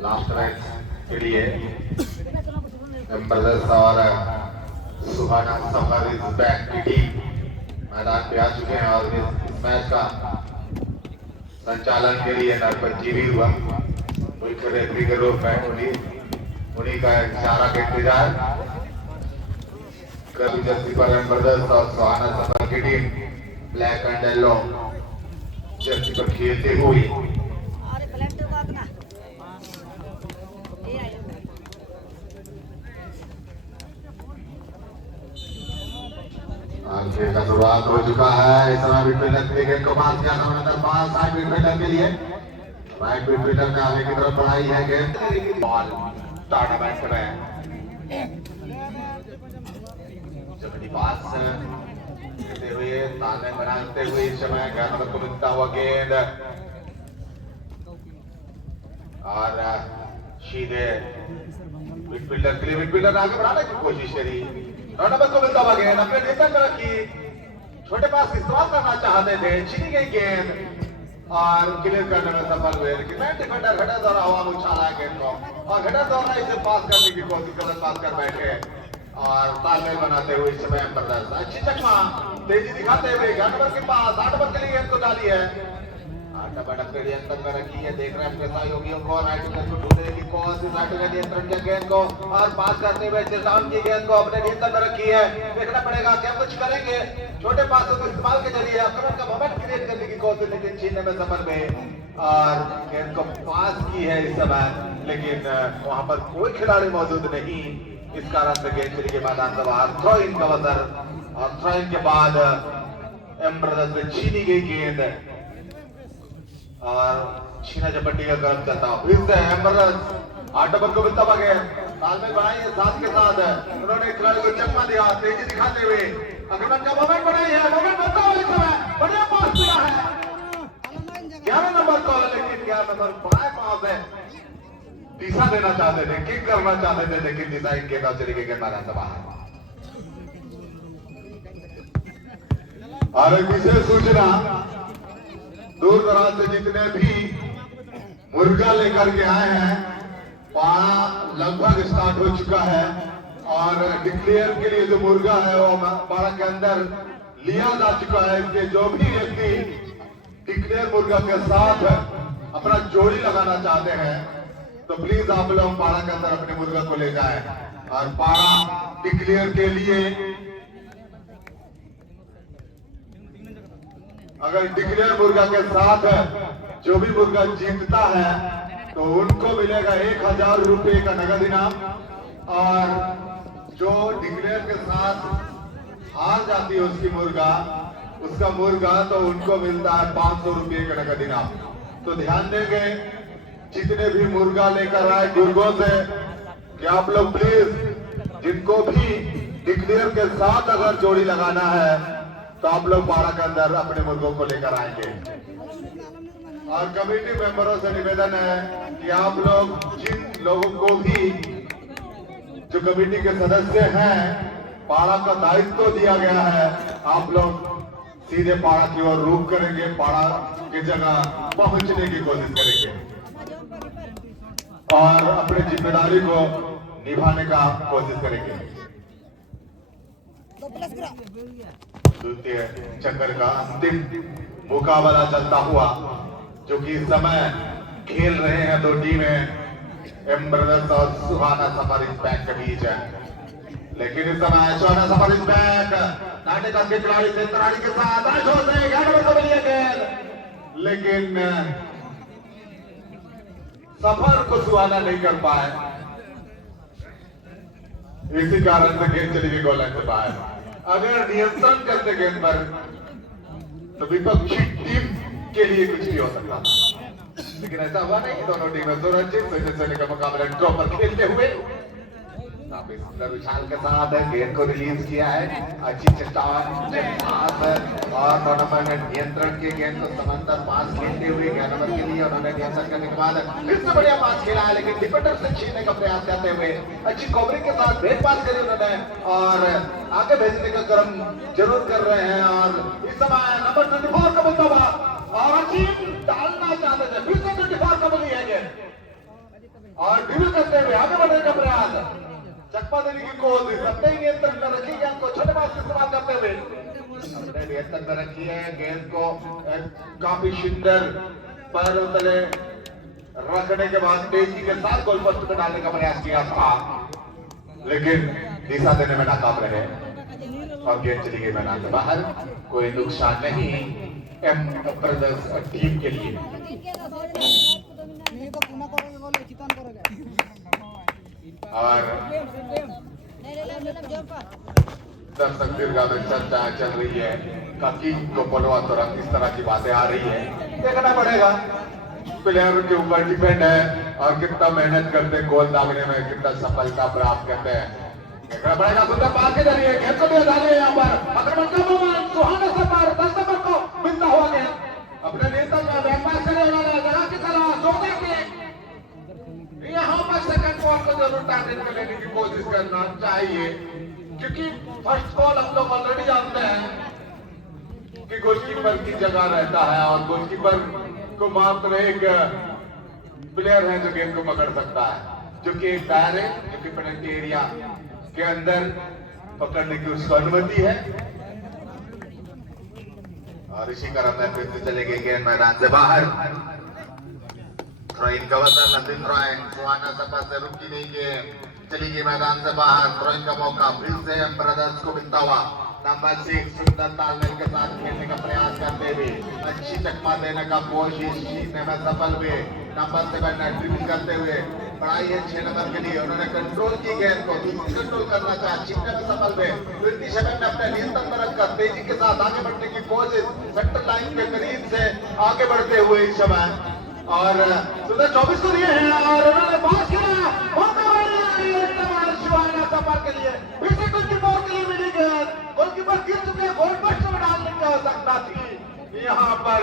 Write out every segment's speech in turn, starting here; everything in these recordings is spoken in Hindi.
लास्ट मैच के लिए ब्रदर्स और सुहाना सफर इस बैक की टीम मैदान पे आ चुके हैं और इस मैच का संचालन के लिए नरपत जी भी हुआ रेफरी के रूप में उन्हीं का इशारा के इंतजार कभी जर्सी पर ब्रदर्स और सुहाना सफर की team black and yellow Jersey पर खेलते हुए खेल का शुरुआत हो चुका है। इस समय मिडफील्डर क्रिकेट को पास किया पास साइड मिडफील्डर के लिए राइट मिडफील्डर ने आगे की तरफ बढ़ाई है गेंद बॉल टूर्नामेंट में जबकि पास देते हुए तालमेल बनाते हुए इस समय गेंद को मिलता हुआ गेंद और सीधे मिडफील्डर के लिए मिडफील्डर आगे बढ़ाने की कोशिश करी रनअप को मिलता हुआ गेंद अपने नेता तरह की छोटे पास इस्तेमाल करना चाहते थे छीनी गई गेंद और क्लियर करने में सफल हुए लेकिन डिफेंडर घटा दौरा हवा में उछाला गेंद को और घटा दौरा इसे पास करने की कोशिश गलत पास कर बैठे और तालमेल बनाते हुए इस समय ब्रदर्स अच्छी चकमा तेजी दिखाते हुए 11 नंबर के पास 8 नंबर के लिए गेंद को डाली है नियंत्रण में रखी है देख रहे हैं अपने सहयोगियों को राइट विकेट को ढूंढने की कोशिश राइट विकेट नियंत्रण किया गेंद को और पास करते हुए चेतावन की गेंद को अपने नियंत्रण में रखी है देखना पड़ेगा क्या कुछ करेंगे छोटे पासों के इस्तेमाल के जरिए आक्रमण का मोमेंट क्रिएट करने की कोशिश लेकिन छीनने में सफल में और गेंद को पास की है इस समय लेकिन वहां पर कोई खिलाड़ी मौजूद नहीं इस कारण से गेंद चली के मैदान से बाहर थ्रो इन का अवसर और थ्रो इन के बाद एम ब्रदर्स से छीनी गई गेंद और छीना झपट्टी का कर्म चलता फिर से एम्बरस 8 नंबर को मिलता भागे तालमेल बनाई है साथ के साथ उन्होंने खिलाड़ी को चकमा दिया तेजी दिखाते हुए आक्रमण का मोमेंट बनाई है मोमेंट बनता हुआ इस समय बढ़िया पास दिया है 11 नंबर को लेकिन 11 नंबर बाएं पास है दिशा देना चाहते थे किक करना चाहते थे लेकिन दिशा इनके पास चली गई मैदान से बाहर और एक विशेष सूचना दूर दराज से जितने भी मुर्गा लेकर के आए हैं पाड़ा लगभग स्टार्ट हो चुका है और डिक्लेयर के लिए जो मुर्गा है वो पाड़ा के अंदर लिया जा चुका है इसके जो भी व्यक्ति डिक्लेयर मुर्गा के साथ अपना जोड़ी लगाना चाहते हैं तो प्लीज आप लोग पाड़ा के अंदर अपने मुर्गा को ले जाएं और पाड़ा डिक्लेयर के लिए अगर डिक्लेयर मुर्गा के साथ जो भी मुर्गा जीतता है तो उनको मिलेगा 1000 रुपए का नगद इनाम और जो डिक्लेयर के साथ हार जाती है उसका मुर्गा तो उनको मिलता है 500 रुपए का नगद इनाम तो ध्यान देंगे जितने भी मुर्गा लेकर आए गुर्गों से कि आप लोग प्लीज जिनको भी डिक्लेयर के साथ अगर जोड़ी लगाना है तो आप लोग पाड़ा के अंदर अपने मुर्गों को लेकर आएंगे और कमेटी मेंबरों से निवेदन है कि आप लोग जिन लोगों को भी जो कमेटी के सदस्य हैं पाड़ा का दायित्व दिया गया है आप लोग सीधे पाड़ा की ओर रुख करेंगे पाड़ा की जगह पहुंचने की कोशिश करेंगे और अपनी जिम्मेदारी को निभाने का कोशिश करेंगे द्वितीय चक्कर का अंतिम मुकाबला चलता हुआ जो कि इस समय खेल रहे हैं दो टीमें एम ब्रदर्स और सुहाना सफारी बैंक के बीच है लेकिन इस समय सुहाना सफारी बैंक नाटे का खिलाड़ी से तराड़ी के साथ लेकिन सफर को सुहाना नहीं कर पाए इसी कारण से गेंद चली गई गोल लाइन से बाहर अगर नियंत्रण करते गेंद पर तो विपक्षी टीम के लिए कुछ भी हो सकता था लेकिन ऐसा हुआ नहीं दोनों टीमें सुरक्षित का मुकाबला ड्रॉ पर खेलते हुए विशाल के साथ गेंद को रिलीज किया है अच्छी चट्टान और टूर्नामेंट में नियंत्रण के गेंद को समंदर पास खेलते हुए 11 नंबर के लिए उन्होंने नियंत्रण करने के बाद फिर से बढ़िया पास खेला है लेकिन डिफेंडर से छीनने का प्रयास करते हुए अच्छी कवरिंग के साथ ब्रेक पास करी उन्होंने और आगे भेजने का क्रम जरूर कर रहे हैं और इस समय नंबर 24 का मुद्दा हुआ और अच्छी डालना चाहते थे फिर से 24 का मिली है गेंद और ड्रिबल करते हुए आगे बढ़ने का प्रयास, चकमा देने की कोशिश, अपने ही नियंत्रण में रखी गेंद को छोटे पास इस्तेमाल करते हुए अपने नियंत्रण में रखी है गेंद को काफी सुंदर पैरों तले रखने के बाद तेजी के साथ गोल पोस्ट में डालने का प्रयास किया था, लेकिन दिशा देने में नाकाम रहे और गेंद चली गई मैदान से बाहर। कोई नुकसान नहीं एम ब्रदर्स टीम के लिए। और दर्शक दीर्घा में चर्चा चल रही है कि को बोलवा तो किस तरह की बातें आ रही है, देखना पड़ेगा। प्लेयर के ऊपर डिपेंड है और कितना मेहनत करते गोल दागने में, कितना सफलता प्राप्त करते हैं, देखना पड़ेगा। सुंदर पास के जरिए गेंद को भी डाले यहाँ पर आक्रमण का मोमेंट सुहाना से पार 10 नंबर को मिलता हुआ गेंद अपने नेता में व्यापार से जगह की तरह सोने के यहाँ पर सेकंड बॉल को जरूर टारगेट में लेने की कोशिश करना चाहिए, क्योंकि फर्स्ट बॉल हम लोग ऑलरेडी जानते हैं कि गोलकीपर की जगह रहता है और गोलकीपर को मात्र एक प्लेयर है जो गेंद को पकड़ सकता है, जो कि एक दायरे जो कि पेनल्टी एरिया के अंदर पकड़ने की उसको अनुमति है। और इसी क्रम में फिर से चले गए गेंद मैदान से बाहर। थ्रोइंग का अवसर नसीम थ्रोइंग सुहाना सफा से रुकी नहीं गेंद चली गई मैदान से बाहर। थ्रोइंग का मौका फिर से ब्रदर्स को मिलता हुआ। नंबर 6 सुंदर तालमेल के साथ खेलने का प्रयास करते हुए अच्छी चकमा देने का कोशिश जीतने में सफल हुए। नंबर 7 ने ड्रिबल करते हुए बढ़ाई है 6 नंबर के लिए, उन्होंने कंट्रोल की गेंद को, कंट्रोल करना चाहा, छीनने में सफल हुए। 27 ने अपने नियंत्रण में रखकर तेजी के साथ आगे बढ़ने की कोशिश, सेंटर लाइन के करीब से आगे बढ़ते हुए इस समय और सुंदर 24 को दिए हैं और उन्होंने पास किया सफर के लिए, फिर से गोलकीपर के लिए मिली गेंद, गोलकीपर गिर चुके, गोल पोस्ट में डालने की आवश्यकता थी। यहाँ पर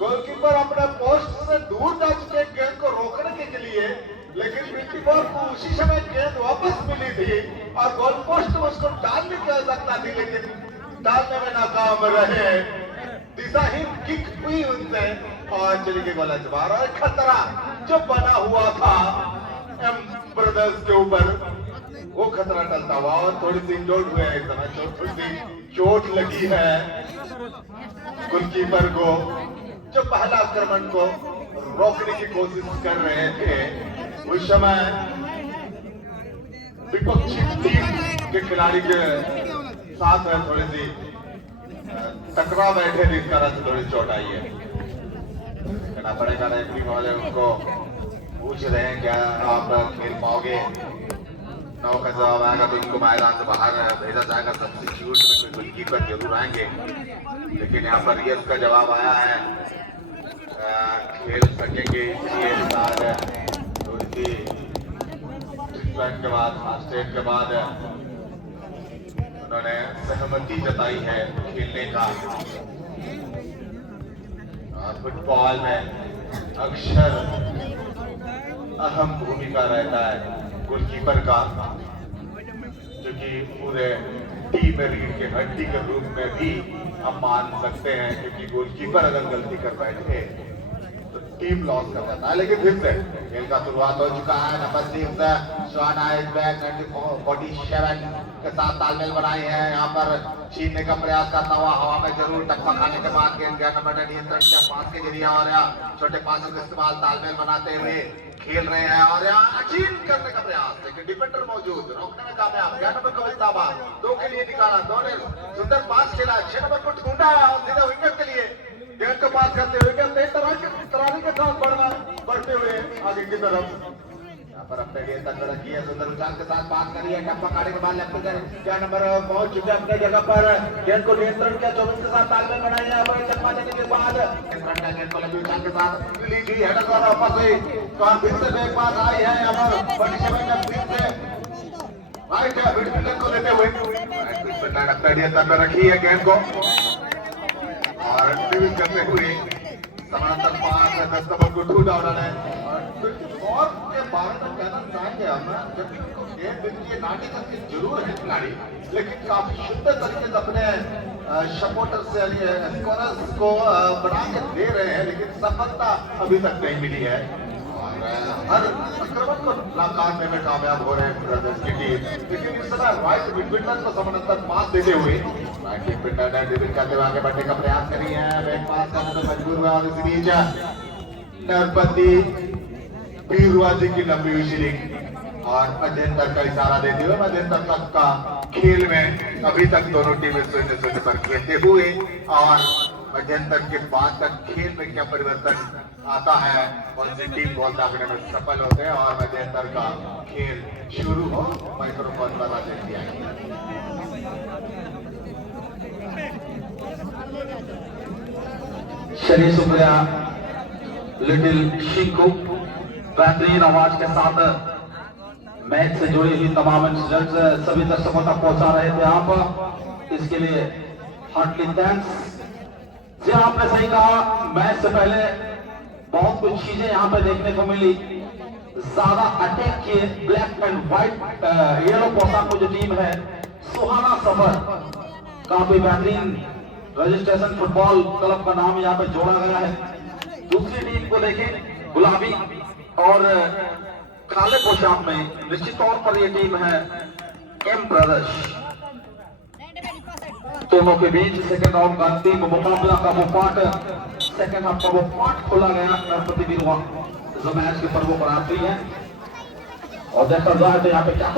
गोलकीपर अपने पोस्ट से दूर जा चुके गेंद को रोकने के लिए, लेकिन 24 को उसी समय गेंद वापस मिली थी और गोल पोस्ट में उसको डालने की आवश्यकता थी, लेकिन डालने में नाकाम रहे। दिशाहीन किक हुई उनसे और चली गई गलत बार। और खतरा जो बना हुआ था एम ब्रदर्स के ऊपर, वो खतरा टलता हुआ और थोड़ी सी इंजर्ड हुए हैं इस समय, थोड़ी सी चोट लगी है गोलकीपर को, जो पहला आक्रमण को रोकने की कोशिश कर रहे थे। उस समय विपक्षी टीम के खिलाड़ी के साथ में थोड़ी सी टकरा बैठे थे, इस कारण से थोड़ी चोट आई है। कहना पड़ेगा रेफरी महोदय उनको पूछ रहे हैं क्या आप खेल पाओगे, 9 का जवाब आएगा तो इनको मैदान से बाहर भेजा जाएगा। सब्स्टिट्यूट में कोई गोलकीपर जरूर आएंगे, लेकिन यहाँ पर यस का जवाब आया है, खेल सकेंगे। थोड़ी सी ट्रीटमेंट के बाद, फर्स्ट एड के बाद उन्होंने सहमति जताई है खेलने का। फुटबॉल में अक्सर अहम भूमिका रहता है गोलकीपर का, जो कि पूरे टीम रीढ़ के हड्डी के रूप में भी हम मान सकते हैं, क्योंकि गोलकीपर अगर गलती कर बैठे तो टीम लॉस कर जाता है। लेकिन फिर से खेल का शुरुआत हो चुका है। नंबर 6 सुहाना 47 के साथ तालमेल बनाई है, यहाँ पर छीनने का प्रयास करता हुआ हवा में जरूर टक्का खाने के बाद गेंद नंबर ने नियंत्रण किया पास के जरिए और छोटे पासों का इस्तेमाल तालमेल बनाते हुए खेल रहे हैं और यहाँ अचीव करने का प्रयास, लेकिन डिफेंडर मौजूद, रोकने में कामयाब। 11 नंबर को विस्ताबा 2 के लिए निकाला, 2 ने सुंदर पास खेला, 6 नंबर को ढूंढा और सीधा विकेट के लिए गेंद को पास करते हुए तरारी के साथ बढ़ते हुए आगे की तरफ पर अपने लिए तंत्र रखी है। सुंदर उछाल के साथ पास करी है, टप्पा खाने के बाद लेफ्ट पर 4 नंबर पहुंच चुके अपने जगह पर, गेंद को नियंत्रण किया, 24 के साथ तालमेल बनाई है। बड़ी चकमा देने के बाद गेंद को लंबी उछाल के साथ रिलीज हुई, हेडर द्वारा वापस हुई तो फिर से बैक पास आई है। यहाँ पर बड़ी समय में फिर से राइट है मिडफील्डर को लेते हुए तंत्र रखी है गेंद को और ड्रिबल करते हुए समानांतर पास है 10 नंबर को ढूंढा उन्होंने और के बारे में कहना चाहेंगे हम, जबकि उनको गेंद मिलती है, नाटी करके जरूर है खिलाड़ी, लेकिन काफी सुंदर तरीके से अपने सपोर्टर से स्कोरर्स को बना के दे रहे हैं, लेकिन सफलता अभी तक नहीं मिली है। और काटने में कामयाब हो रहे हैं ब्रदर्स की टीम। लेकिन इस समय राइट मिडफील्डर को समानांतर पास देते हुए राइट मिडफील्डर ने ड्रिबल करते हुए आगे बढ़ने का प्रयास करी है, बैक पास करने में मजबूर हुआ और इस बीच नरपति बीरुआ जी की लंबी हुई शीलिंग और मध्यंतर का इशारा देते हुए मध्यंतर तक का खेल में अभी तक दोनों टीमें 0-0 पर खेलते हुए और मध्यंतर के बाद तक खेल में क्या परिवर्तन आता है, कौन सी टीम बॉल दागने में सफल होते हैं और मध्यंतर का खेल शुरू हो। माइक्रोफोन बता देती है शरीर शुक्रिया लिटिल शिको बेहतरीन आवाज के साथ मैच से जुड़ी हुई तमाम इंसिडेंट्स सभी दर्शकों तक पहुंचा रहे थे आप, इसके लिए हार्टली थैंक्स। जी आपने सही कहा, मैच से पहले बहुत कुछ चीजें यहाँ पे देखने को मिली, ज्यादा अटैक किए ब्लैक एंड व्हाइट येलो पोशाक को जो टीम है सुहाना सफर, काफी बेहतरीन रजिस्ट्रेशन फुटबॉल क्लब का नाम यहाँ पे जोड़ा गया है। दूसरी टीम को देखें गुलाबी और काले पोशाक में, निश्चित तौर पर ये टीम है एम ब्रदर्स। दोनों के बीच सेकंड राउंड का अंतिम मुकाबला का वो पार्ट, सेकंड हाफ का वो पार्ट खोला गया नरपति बीरुआ जो मैच के पर्वों पर आती है और देखा जाए तो यहाँ पे क्या